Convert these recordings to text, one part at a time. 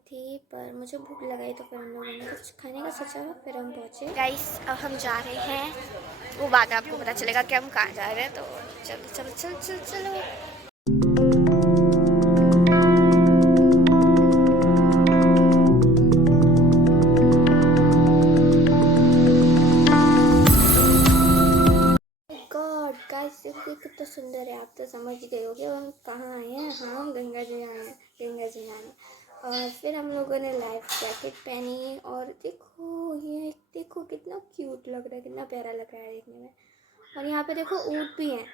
थी, पर मुझे भूख लगाई तो फिर हम लोगों ने कुछ खाने का सोचा, फिर हम पहुँचे। गाइस अब हम जा रहे हैं, वो बाद में आपको पता चलेगा कि हम कहाँ जा रहे हैं। तो चलो चलो चलो चलो चलो। गाइस देखो कितना सुंदर है, आप तो समझ गए होगे हम कहाँ आए हैं। हाँ, हम गंगा जी आए हैं, गंगा जी नहाने। और फिर हम लोगों ने लाइफ जैकेट पहनी और देखो ये देखो कितना क्यूट लग रहा है, कितना प्यारा लग रहा है देखने में। और यहाँ पे देखो ऊँट भी हैं।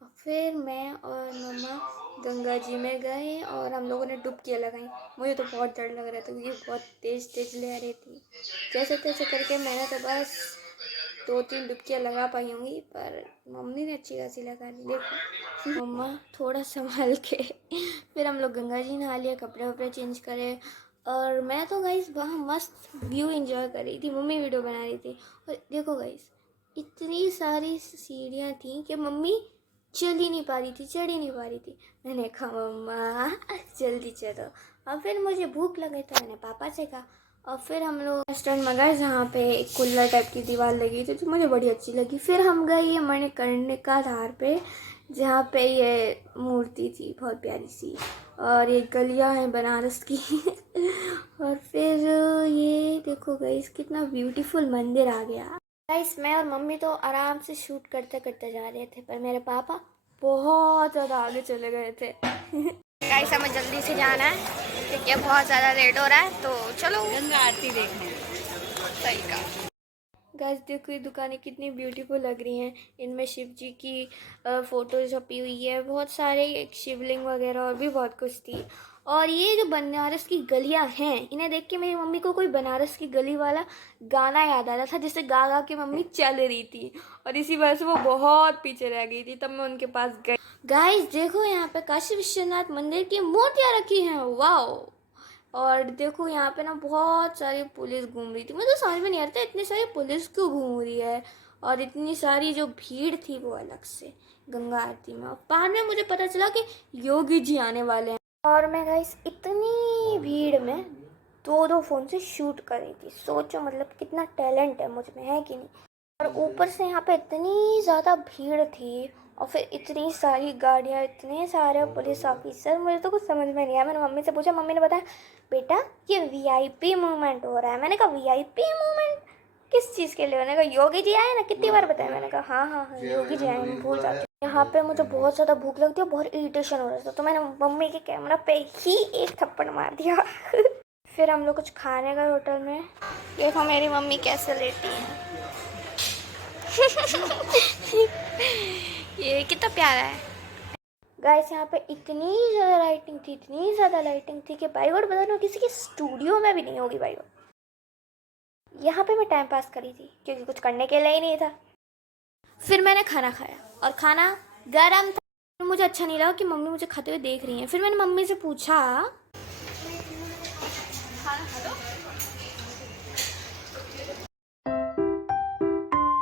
और फिर मैं और मम्मा गंगा जी में गए और हम लोगों ने डुबकियाँ लगाई। मुझे तो बहुत डर लग रहा था क्योंकि बहुत तेज़ तेज़ लहरें थी। जैसे तैसे करके मैंने तो बस 2-3 डुबकियाँ लगा पाई होंगी, पर मम्मी ने अच्छी खासी लगा दी। देखो मम्मा थोड़ा संभाल के। फिर हम लोग गंगा जी नहा लिए, कपड़े वपड़े चेंज करे और मैं तो गाइस वहाँ मस्त व्यू एंजॉय कर रही थी, मम्मी वीडियो बना रही थी। और देखो गाइस इतनी सारी सीढ़ियाँ थी कि मम्मी चल ही नहीं पा रही थी, चढ़ ही नहीं पा रही थी। मैंने कहा मम्मा जल्दी चलो। और फिर मुझे भूख लगी तो मैंने पापा से कहा। और फिर हम लोग रेस्टोरेंट में गए जहाँ पे एक कुल्ला टाइप की दीवार लगी थी, तो मुझे बड़ी अच्छी लगी। फिर हम गए ये मणिकर्णिका धार पे, जहाँ पे ये मूर्ति थी बहुत प्यारी सी, और ये गलियाँ हैं बनारस की। और फिर ये देखो गाइस कितना ब्यूटीफुल मंदिर आ गया। गाइस मैं और मम्मी तो आराम से शूट करते करते जा रहे थे, पर मेरे पापा बहुत ज़्यादा आगे चले गए थे। गाइस हमें जल्दी से जाना है क्योंकि बहुत ज़्यादा लेट हो रहा है, तो चलो गंगा आरती देखने। सही का। गाइस देखो ये दुकानें कितनी ब्यूटीफुल लग रही हैं। इनमें शिव जी की फ़ोटो छपी हुई है, बहुत सारे शिवलिंग वगैरह और भी बहुत कुछ थी। और ये जो बनारस की गलियां हैं, इन्हें देख के मेरी मम्मी को कोई बनारस की गली वाला गाना याद आ रहा था, जिससे गा गा के मम्मी चल रही थी और इसी वजह से वो बहुत पीछे रह गई थी। तब मैं उनके पास गई। गाइस देखो यहाँ पे काशी विश्वनाथ मंदिर की मूर्तियाँ रखी हैं, वाओ। और देखो यहाँ पे ना बहुत सारी पुलिस घूम रही थी, मुझे तो समझ में नहीं आ रहा था इतनी सारी पुलिस क्यों घूम रही है। और इतनी सारी जो भीड़ थी वो अलग से गंगा आरती में। और बाद में मुझे पता चला कि योगी जी आने वाले हैं। और मैं गाइस इतनी भीड़ में 2-2 फ़ोन से शूट कर रही थी। सोचो मतलब कितना टैलेंट है मुझ में, है कि नहीं। और ऊपर से यहाँ पे इतनी ज़्यादा भीड़ थी और फिर इतनी सारी गाड़ियाँ, इतने सारे पुलिस ऑफिसर, मुझे तो कुछ समझ में नहीं आया। मैंने मम्मी से पूछा, मम्मी ने बताया बेटा ये वीआईपी मूवमेंट हो रहा है। मैंने कहा वीआईपी मूवमेंट किस चीज़ के लिए? मैंने कहा योगी जी आए ना, कितनी बार बताया। मैंने कहा हाँ हाँ हाँ योगी जी आए, मैं भूल जाती हूँ। यहाँ पे मुझे बहुत ज़्यादा भूख लगती है, बहुत इरिटेशन हो रहा था, तो मैंने मम्मी के कैमरा पे ही एक थप्पड़ मार दिया। फिर हम लोग कुछ खाने गए होटल में। देखो मेरी मम्मी कैसे लेटी है। ये कितना प्यारा है। गाइस यहाँ पे इतनी ज़्यादा लाइटिंग थी, इतनी ज़्यादा लाइटिंग थी कि बाई गॉड बता रहा हूँ किसी के स्टूडियो में भी नहीं होगी बाई गॉड। यहाँ पे मैं टाइम पास करी थी क्योंकि कुछ करने के लिए ही नहीं था। फिर मैंने खाना खाया और खाना गरम था। मुझे अच्छा नहीं लगा कि मम्मी मुझे खाते हुए देख रही हैं। फिर मैंने मम्मी से पूछा